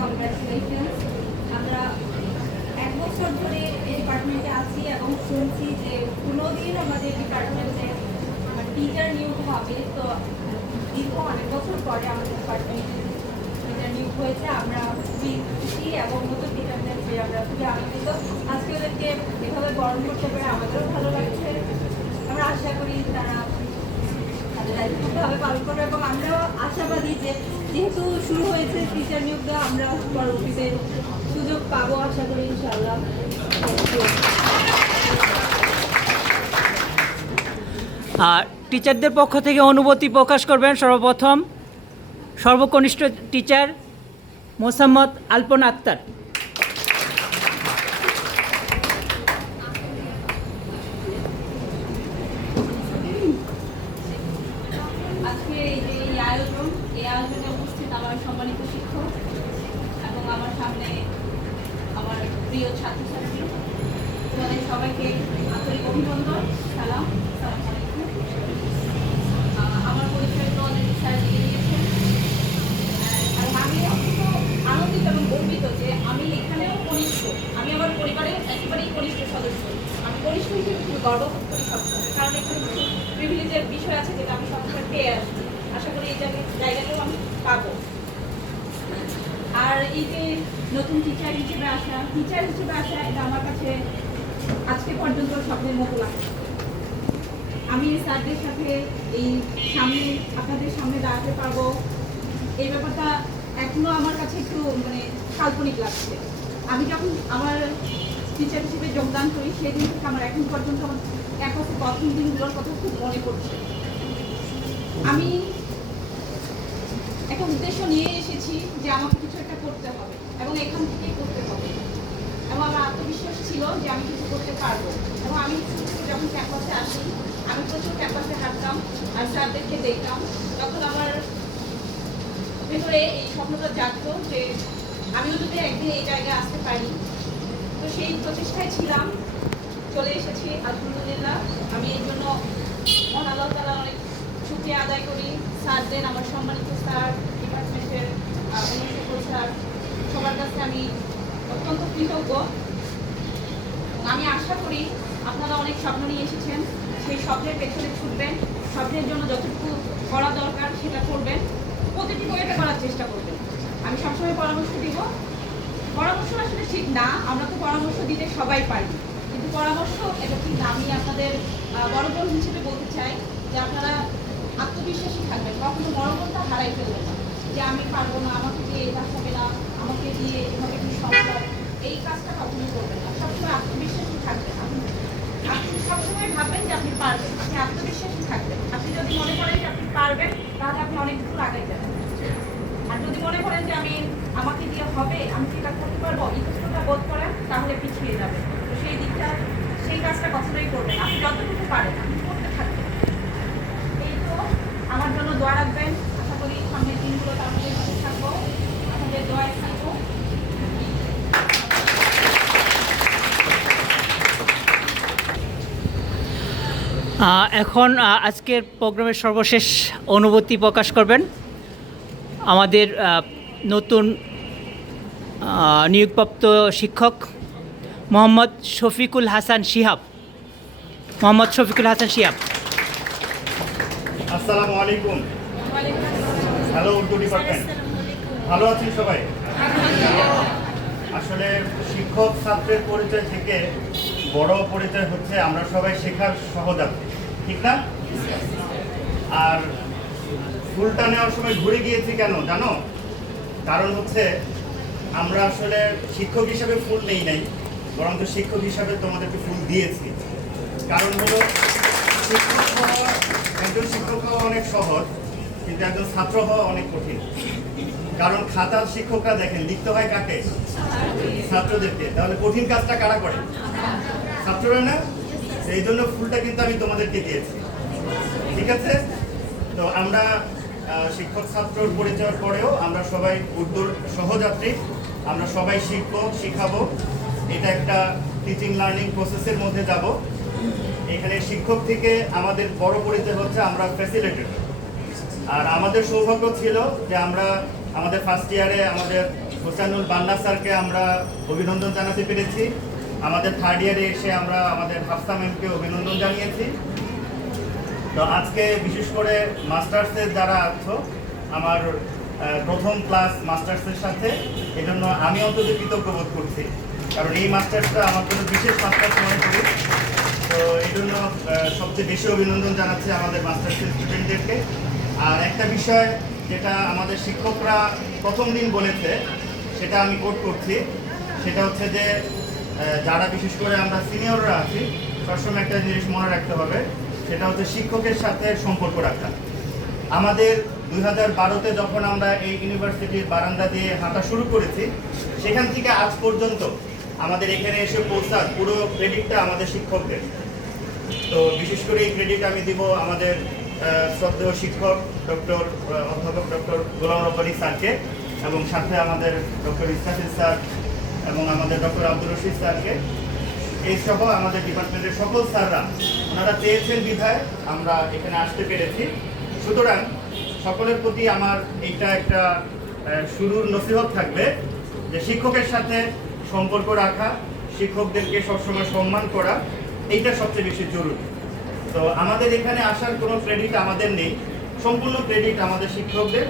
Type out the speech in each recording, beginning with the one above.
Congratulation. আমরা 1 বছর ধরে এই ডিপার্টমেন্টে আছি এবং শুনছি যে কোনোদিন আমাদের ডিপার্টমেন্টে টিচার নিয়োগ হবে। তো দীর্ঘ অনেক বছর পরে আমাদের ডিপার্টমেন্টে টিচার নিয়োগ হয়েছে। আমরা খুবই খুশি এবং নতুন টিচারদের পেয়ে আমরা খুবই আনন্দিত। আজকে ওদেরকে এভাবে বরণ করতে পেরে আমাদেরও ভালো লাগছে। আমরা আশা করি তারা তাদের দায়িত্বভাবে পালন করবে এবং আমরাও আশাবাদী যে যেহেতু শুরু হয়েছে টিচার নিয়োগ দেওয়া, আমরা পরবর্তীতে সুযোগ পাবো আশা করি ইনশাআল্লাহ। টিচারদের পক্ষ থেকে অনুভূতি প্রকাশ করবেন সর্বপ্রথম সর্বকনিষ্ঠ টিচার মোসাম্মদ আলপনা আক্তার। আজকে এই আয়োজনে উপস্থিত আমার সম্মানিত শিক্ষক এবং আমার সামনে আমার প্রিয় ছাত্রছাত্রী, তোমাদের সবাইকে আন্তরিক অভিনন্দন, সালাম, আসসালামু আলাইকুম। আমার পরিচয় তো অনেক স্যার দিয়ে দিয়েছেন এবং আমি অত্যন্ত আনন্দিত এবং গর্বিত যে আমি এখানেও কনিষ্ঠ, আমি আমার পরিবারের একেবারেই কনিষ্ঠ সদস্য। আমি কনিষ্ঠ হিসেবে খুব গর্ব বোধ করি সবসময়, কারণ এখানে কিছু প্রিভিলেজের বিষয় আছে যেটা আমি সবসময় পেয়ে আসছি। আশা করি এই জায়গাটাও আমি পাবো। আর এই যে নতুন টিচার হিসেবে আসা এটা আমার কাছে আজকে পর্যন্ত স্বপ্নের মতো লাগছে। আমি স্যারদের সাথে এই সামনে আপনাদের সামনে দাঁড়াতে পারবো, এই ব্যাপারটা এখনো আমার কাছে একটু কাল্পনিক লাগছে। আমি যখন আমার টিচার হিসেবে যোগদান করি সেই দিন থেকে আমার এখন পর্যন্ত আমার ক্যাম্পাসের প্রথম দিনগুলোর কথা খুব মনে পড়ছে। আমি একটা উদ্দেশ্য নিয়ে এসেছি যে আমাকে কিছু একটা করতে হবে এবং এখান থেকেই করতে হবে এবং আমার আত্মবিশ্বাস ছিল যে আমি কিছু করতে পারবো। এবং আমি যখন ক্যাম্পাসে আসি, আমি প্রচুর ক্যাম্পাসে হাঁটতাম আর স্যারদেরকে দেখতাম, তখন আমার ভেতরে এই স্বপ্নটা জাগতো যে আমিও যদি একদিন এই জায়গায় আসতে পারি। তো সেই প্রচেষ্টায় ছিলাম, চলে এসেছি আলহামদুলিল্লাহ। আমি এই জন্য মহান আল্লাহ তাআলা অনেক শুকরিয়া আদায় করি। স্যারদের, আমার সম্মানিত স্যার, ডিপার্টমেন্টের সকল স্যার, সবার কাছে আমি অত্যন্ত কৃতজ্ঞ। আমি আশা করি আপনারা অনেক স্বপ্ন নিয়ে এসেছেন, সেই স্বপ্নের পেছনে ছুটবেন, স্বপ্নের জন্য যতটুকু করা দরকার সেটা করবেন, প্রতিটি ওয়েতে করার চেষ্টা করবেন। আমি সবসময় পরামর্শ দিব, পরামর্শ আসলে ঠিক না, আমরা তো পরামর্শ দিতে সবাই পারি, কিন্তু পরামর্শ এটা ঠিক না। আমি আপনাদের বড় বোন হিসেবে বলতে চাই যে আপনারা আত্মবিশ্বাসী থাকবেন, কখনো মনোবলটা হারাই ফেলবেন না যে আমি পারবো না, আমাকে দিয়ে এটা হবে না, আমাকে দিয়ে এভাবে কি সম্ভব, এই কাজটা কখনো করবেন না। সবসময় আত্মবিশ্বাসী থাকবেন। আপনি সবসময় ভাববেন যে আপনি পারবেন, আপনি আত্মবিশ্বাসী থাকবেন। আপনি যদি মনে করেন যে আপনি পারবেন, তাহলে আপনি অনেক দূর আগাই যাবেন। আর যদি মনে করেন যে আমাকে দিয়ে হবে, আমি কি এটা করতে পারবো, ইতস্ততা বোধ করেন, তাহলে পিছিয়ে যাবেন। তো সেই কাজটা কখনোই করবেন। আপনি যতটুকু পারেন আপনি করতে থাকবেন। এই তো আমার জন্য দোয়া রাখবেন। আশা করি সামনের দিনগুলো তাদের সাথে থাকবো, আপনাদের দোয়ায় থাকবো। এখন আজকের প্রোগ্রামের সর্বশেষ অনুভূতি প্রকাশ করবেন আমাদের নতুন নিয়োগপ্রাপ্ত শিক্ষক মোহাম্মদ শফিকুল হাসান শিহাব। আসসালামু আলাইকুম। হ্যালো উর্দু ডিপার্টমেন্ট, ভালো আছেন সবাই? আসলে শিক্ষক ছাত্রের পরিচয় থেকে বড় পরিচয় হচ্ছে আমরা সবাই শেখার সহযাত্রী, ঠিক না? আর ফুলটা নেওয়ার সময় ঘুরে গিয়েছি কেন জানো? কারণ হচ্ছে আমরা আসলে শিক্ষক হিসাবে ফুল নেই নাই, বরং শিক্ষক হিসাবে তোমাদেরকে ফুল দিয়েছি। কারণ হলো একজন শিক্ষক হওয়া অনেক সহজ, কিন্তু একজন ছাত্র হওয়া অনেক কঠিন। কারণ খাতার শিক্ষকরা দেখেন লিখতে হয় কাকে? ছাত্রদেরকে। তাহলে কঠিন কাজটা কারা করে? ছাত্ররা না? এই জন্য ফুলটা কিন্তু আমি তোমাদেরকে দিয়েছি, ঠিক আছে? তো আমরা শিক্ষক ছাত্রর পরিচয়ের পরেও আমরা সবাই উর্দুর সহযাত্রী, আমরা সবাই শিখাবো। এটা একটা টিচিং লার্নিং প্রসেসের মধ্যে যাব। এখানে শিক্ষক থেকে আমাদের বড় পরিচয় হচ্ছে আমরা ফ্যাসিলিটেটর। আর আমাদের সৌভাগ্য ছিল যে আমরা আমাদের ফার্স্ট ইয়ারে আমাদের হোসেনুল বান্না স্যারকে আমরা অভিনন্দন জানাতে পেরেছি। আমাদের থার্ড ইয়ারে এসে আমরা আমাদের হাফসা ম্যামকে অভিনন্দন জানিয়েছি। তো আজকে বিশেষ করে মাস্টার্সের যারা আছো, আমার প্রথম ক্লাস মাস্টার্সের সাথে, এজন্য আমি অন্তত কৃতজ্ঞ বোধ করছি, কারণ এই মাস্টার্সটা আমার জন্য বিশেষ মাস্টার্স মনে করি। তো এই জন্য সবচেয়ে বেশি অভিনন্দন জানাচ্ছি আমাদের মাস্টার্সের স্টুডেন্টদেরকে। আর একটা বিষয় যেটা আমাদের শিক্ষকরা প্রথম দিন বলেছে, সেটা আমি কোট করছি, সেটা হচ্ছে যে যারা বিশেষ করে আমরা সিনিয়ররা আছি, সবসময় একটা জিনিস মনে রাখতে হবে, সেটা হচ্ছে শিক্ষকের সাথে সম্পর্ক রাখা। আমাদের 2012-তে যখন আমরা এই ইউনিভার্সিটির বারান্দা দিয়ে হাঁটা শুরু করেছি, সেখান থেকে আজ পর্যন্ত আমাদের এখানে এসে পৌঁছার পুরো ক্রেডিটটা আমাদের শিক্ষকদের। তো বিশেষ করে এই ক্রেডিট আমি দিব আমাদের শ্রদ্ধেয় শিক্ষক অধ্যাপক ডক্টর গোলাম রব্বানী স্যারকে, এবং সাথে আমাদের ডক্টর ইসরাফিল স্যার এবং আমাদের ডক্টর আব্দুর রশিদ স্যারকে, এই সহ আমাদের ডিপার্টমেন্টের সকল স্যাররা, ওনারা চেয়েছেন বিধায় আমরা এখানে আসতে পেরেছি। সুতরাং সকলের প্রতি আমার এইটা একটা শুরুর নসিহত থাকবে যে শিক্ষকের সাথে সম্পর্ক রাখা, শিক্ষকদেরকে সবসময় সম্মান করা, এইটা সবচেয়ে বেশি জরুরি। তো আমাদের এখানে আসার কোনো ক্রেডিট আমাদের নেই, সম্পূর্ণ ক্রেডিট আমাদের শিক্ষকদের।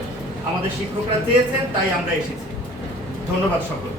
আমাদের শিক্ষকরা চেয়েছেন, তাই আমরা এসেছি। ধন্যবাদ সকল।